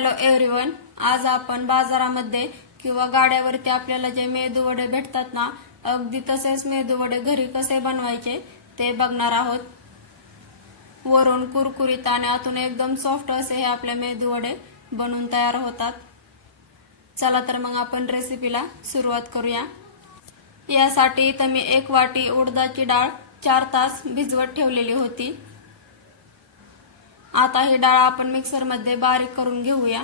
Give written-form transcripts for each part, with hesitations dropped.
Hello everyone, आज आपण बाजारामध्ये किंवा गाड्यावरती आपल्याला जे मेदू वडे भेटतात ना, अगदी तसेच मेदू वडे घरी कसे बनवायचे ते बघणार आहोत। वरून कुरकुरीत आणि आतून एकदम सॉफ्ट असे हे आपले मेदू वडे बनवून तयार होतात। चला तर मग आपण रेसिपीला सुरुवात करूया। यासाठी इथे मी 1 वाटी उडदाची डाळ 4 तास भिजवत ठेवलेली होती। आता ही डाळ आपण मिक्सर मध्ये बारीक करून घेऊया।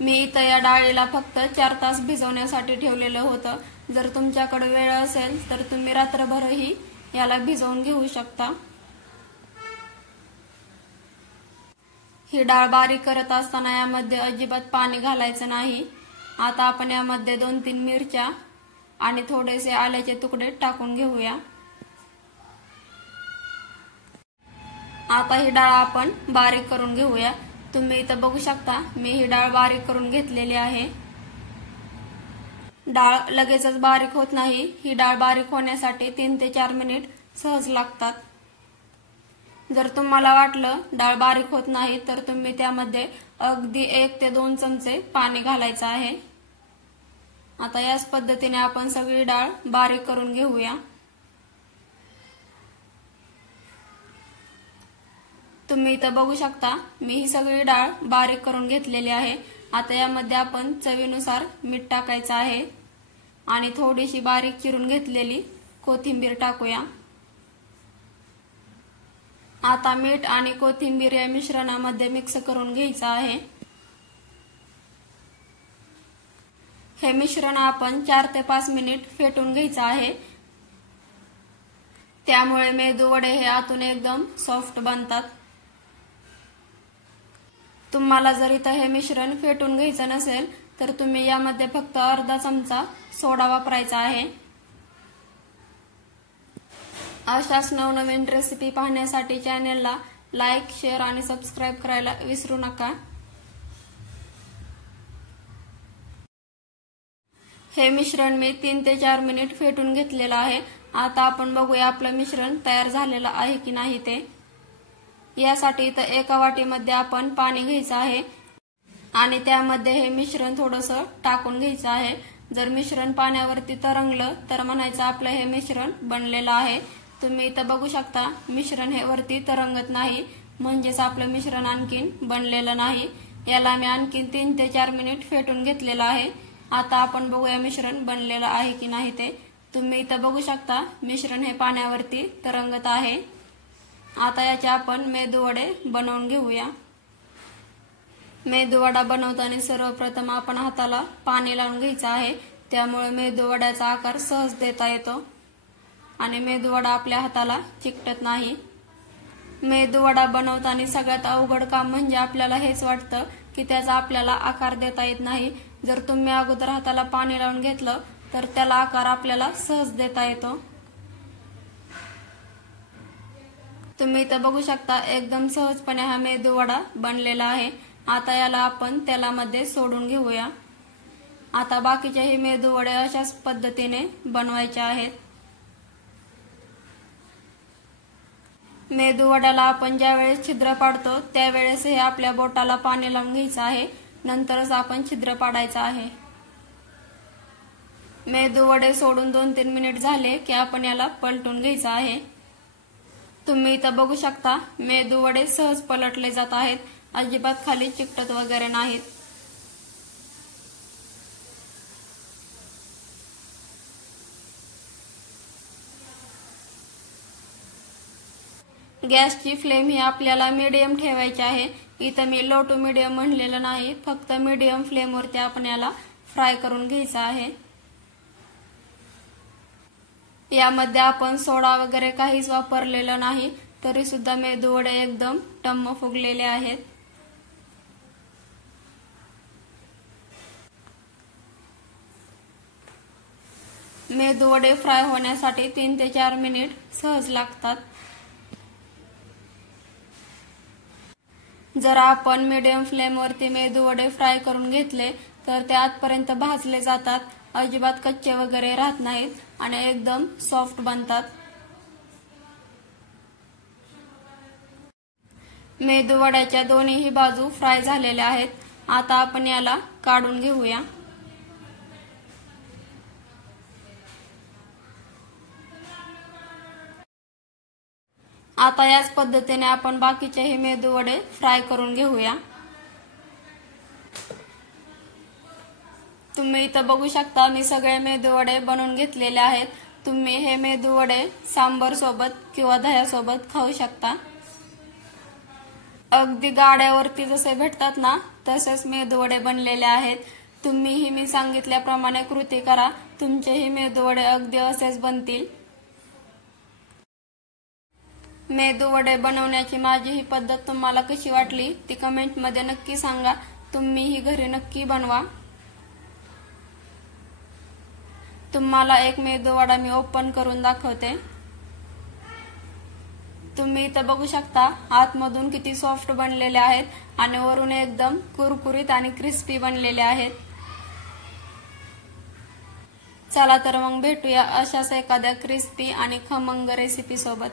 मी इथे या डाळीला फक्त 4 तास भिजवण्यासाठी ठेवलेलं होतं। जर तुमच्याकडे वेळ असेल तर तुम्ही रात्रभरही याला भिजवून घेऊ शकता। ही डाळ बारीक करत असताना यामध्ये अजिबात पाणी घालायचं नाही। आता आपण यामध्ये 2-3 मिरच्या आणि थोडेसे आल्याचे तुकडे टाकून घेऊया। आता ही डाळ आपण बारीक करून घेऊया। तुम्ही इथं बघू शकता मी ही डाळ बारीक करून घेतलेली आहे। डाळ लगेचच बारीक होत नाही, ही डाळ बारीक होण्यासाठी 3 ते 4 मिनिट सहज लागतात। जर तुम्हाला वाटलं डाळ बारीक होत नाही तर तुम्ही त्यामध्ये अगदी 1 ते 2 चमचे पाणी घालायचं आहे। आता याच पद्धतीने आपण सगळी डाळ बारीक करून घेऊया। तुम्ही इथं बघू शकता मी ही सगळी डाळ बारीक करून घेतलेली आहे। आता यामध्ये आपण चवीनुसार मीठ टाकायचं आहे आणि थोडीशी बारीक चिरून घेतलेली कोथिंबीर टाकूया। आता मीठ आणि कोथिंबीर या मिश्रणामध्ये मिक्स करून घ्यायचं आहे। हे मिश्रण आपण 4 ते 5 मिनिट फेटून घ्यायचं आहे। त्यामुळे मेदू वडे हे आतून एकदम सॉफ्ट बनतात। तुम्हाला जर इथं हे मिश्रण फेटून घ्यायचं नसेल तर तुम्ही यामध्ये फक्त अर्धा चमचा सोडा वापरायचा आहे। अशाच नवनवीन रेसिपी पाहण्यासाठी चॅनलला लाईक, शेअर आणि सबस्क्राइब करायला विसरू नका। हे मिश्रण मी 3 ते 4 मिनिट फेटून घेतलेलं आहे। आता आपण बघूया आपलं मिश्रण तयार झालेलं आहे की नाही ते। यासाठी इथं 1 वाटीमध्ये आपण पाणी घ्यायचं आहे आणि त्यामध्ये हे मिश्रण थोडंसं टाकून घ्यायचं आहे। जर मिश्रण पाण्यावरती तरंगलं तर म्हणायचं आपलं हे मिश्रण बनलेलं आहे। तुम्ही इथं बघू शकता मिश्रण हे वरती तरंगत नाही, म्हणजेच आपलं मिश्रण आणखीन बनलेलं नाही। याला मी आणखीन 3 ते 4 मिनिट फेटून घेतलेलं आहे। आता आपण बघूया मिश्रण बनलेलं आहे की नाही ते। तुम्ही इथं बघू शकता मिश्रण हे पाण्यावरती तरंगत आहे। आता याचे आपण मेदू वडे बनवून घेऊया। मेदू वडा बनवताना सर्वप्रथम आपण हाताला पाणी लावून घ्यायचं आहे, त्यामुळे मेदू वड्याचा आकार सहज देता येतो आणि मेदू वडा आपल्या हाताला चिकटत नाही। मेदू वडा बनवताना सगळ्यात अवघड काम म्हणजे आपल्याला हेच वाटतं की त्याचा आपल्याला आकार देता येत नाही। जर तुम्ही अगोदर हाताला पाणी लावून घेतलं तर त्याला आकार आपल्याला सहज देता येतो। तुम्ही इथं बघू शकता एकदम सहजपणे हा मेदू वडा बनलेला आहे। आता याला आपण तेलामध्ये सोडून घेऊया। आता बाकीचे हे मेदू वडे अशाच पद्धतीने बनवायचे आहेत। मेदू वड्याला आपण ज्यावेळेस छिद्र पाडतो त्यावेळेस हे आपल्या बोटाला पाणी लावून घ्यायचं आहे, नंतरच आपण छिद्र पाडायचं आहे। मेदू वडे सोडून 2-3 मिनिट झाले की आपण याला पलटून घ्यायचं आहे। तुम्ही इथं बघू शकता मेदू वडे सहज पलटले जात आहेत, अजिबात खाली चिकटत वगैरे नाहीत। गॅसची फ्लेम ही आपल्याला मीडियम ठेवायची आहे। इथं मी लो टू मीडियम म्हणलेलं नाही, फक्त मीडियम फ्लेमवरती आपण याला फ्राय करून घ्यायचं आहे। यामध्ये आपण सोडा वगैरे काहीच वापरलेलं नाही, तरी सुद्धा मेदू वडे एकदम टम्म फुगलेले आहेत। मेदू वडे फ्राय होण्यासाठी 3 ते 4 मिनिट सहज लागतात। जर आपण मीडियम फ्लेमवरती मेदू वडे फ्राय करून घेतले तर ते आतपर्यंत भाजले जातात, अजिबात कच्चे वगैरे राहत नाहीत आणि एकदम सॉफ्ट बनतात। मेदू वड्याच्या दोन्हीही बाजू फ्राय झालेल्या आहेत। आता आपण याला काढून घेऊया। आता याच पद्धतीने आपण बाकीचे हे मेदूवडे फ्राय करून घेऊया। तुम्ही इथं बघू शकता मी सगळे मेदूवडे बनवून घेतलेले आहेत। तुम्ही हे मेदूवडे सांबर सोबत किंवा दह्यासोबत खाऊ शकता। अगदी गाड्यावरती जसे भेटतात ना तसेच मेदूवडे बनलेले आहेत। तुम्हीही मी सांगितल्याप्रमाणे कृती करा, तुमचेही मेदूवडे अगदी असेच बनतील। मेदूवडे बनवण्याची माझी ही पद्धत तुम्हाला कशी वाटली ती कमेंट मध्ये नक्की सांगा। तुम्हीही घरी नक्की बनवा। तुम्हाला एक मेदूवडा मी ओपन करून दाखवते। तुम्ही इथं बघू शकता आतमधून किती सॉफ्ट बनलेले आहेत आणि वरून एकदम कुरकुरीत आणि क्रिस्पी बनलेले आहेत। चला तर मग भेटूया अशाच एखाद्या क्रिस्पी आणि खमंग रेसिपी सोबत।